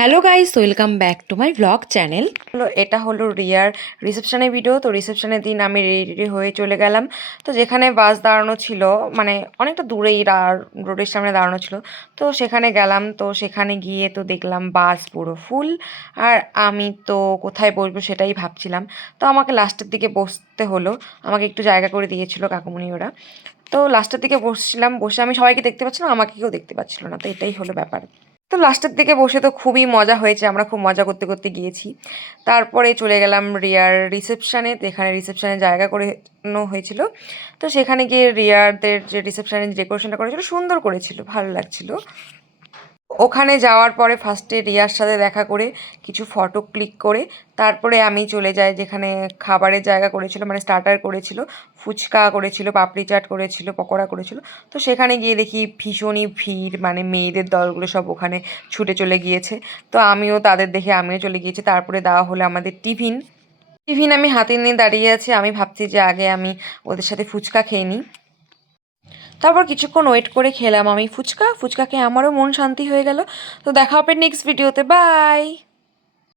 Hello guys, welcome back to my blog channel. এটা হলো রিয়ার রিসেপশনের video. তো রিসেপশনের দিন আমি রেডি হয়ে চলে গেলাম। তো যেখানে বাস দাঁড়ানো ছিল, মানে অনেকটা দূরেই রোডের সামনে দাঁড়ানো ছিল, তো সেখানে গেলাম। তো সেখানে গিয়ে তো দেখলাম বাস পুরো ফুল, আর আমি তো কোথায় বসবো সেটাই ভাবছিলাম। তো আমাকে লাস্টের দিকে বসতে হলো, আমাকে একটু জায়গা করে দিয়েছিল কাকুমনি ওরা। তো লাস্টের দিকে বসছিলাম, বসে আমি সবাইকে দেখতে পাচ্ছিলাম, আমাকে কেউ দেখতে পাচ্ছিল না। তো এটাই হলো ব্যাপার। তো লাস্টের দিকে বসে তো খুবই মজা হয়েছে, আমরা খুব মজা করতে করতে গিয়েছি। তারপরে চলে গেলাম রিয়ার রিসেপশানে, যেখানে রিসেপশানে জায়গা করে হয়েছিল। তো সেখানে গিয়ে রিয়ারদের যে রিসেপশানের ডেকোরেশনটা করেছিল সুন্দর করেছিল, ভালো লাগছিল। ওখানে যাওয়ার পরে ফার্স্টে রিয়ার সাথে দেখা করে কিছু ফটো ক্লিক করে তারপরে আমি চলে যাই যেখানে খাবারের জায়গা করেছিল, মানে স্টার্টার করেছিল, ফুচকা করেছিল, পাপড়ি চাট করেছিল, পকোড়া করেছিল। তো সেখানে গিয়ে দেখি ভীষণই ভিড়, মানে মেয়েদের দলগুলো সব ওখানে ছুটে চলে গিয়েছে। তো আমিও তাদের দেখে আমিও চলে গিয়েছি। তারপরে দেওয়া হলো আমাদের টিফিন। টিফিন আমি হাতে নিয়ে দাঁড়িয়ে আছি, আমি ভাবছি যে আগে আমি ওদের সাথে ফুচকা খেয়ে নিই। তারপর কিছুক্ষণ ওয়েট করে খেলাম আমি ফুচকা। ফুচকা খেয়ে আমারও মন শান্তি হয়ে গেল। তো দেখা হবে নেক্সট ভিডিওতে, বাই।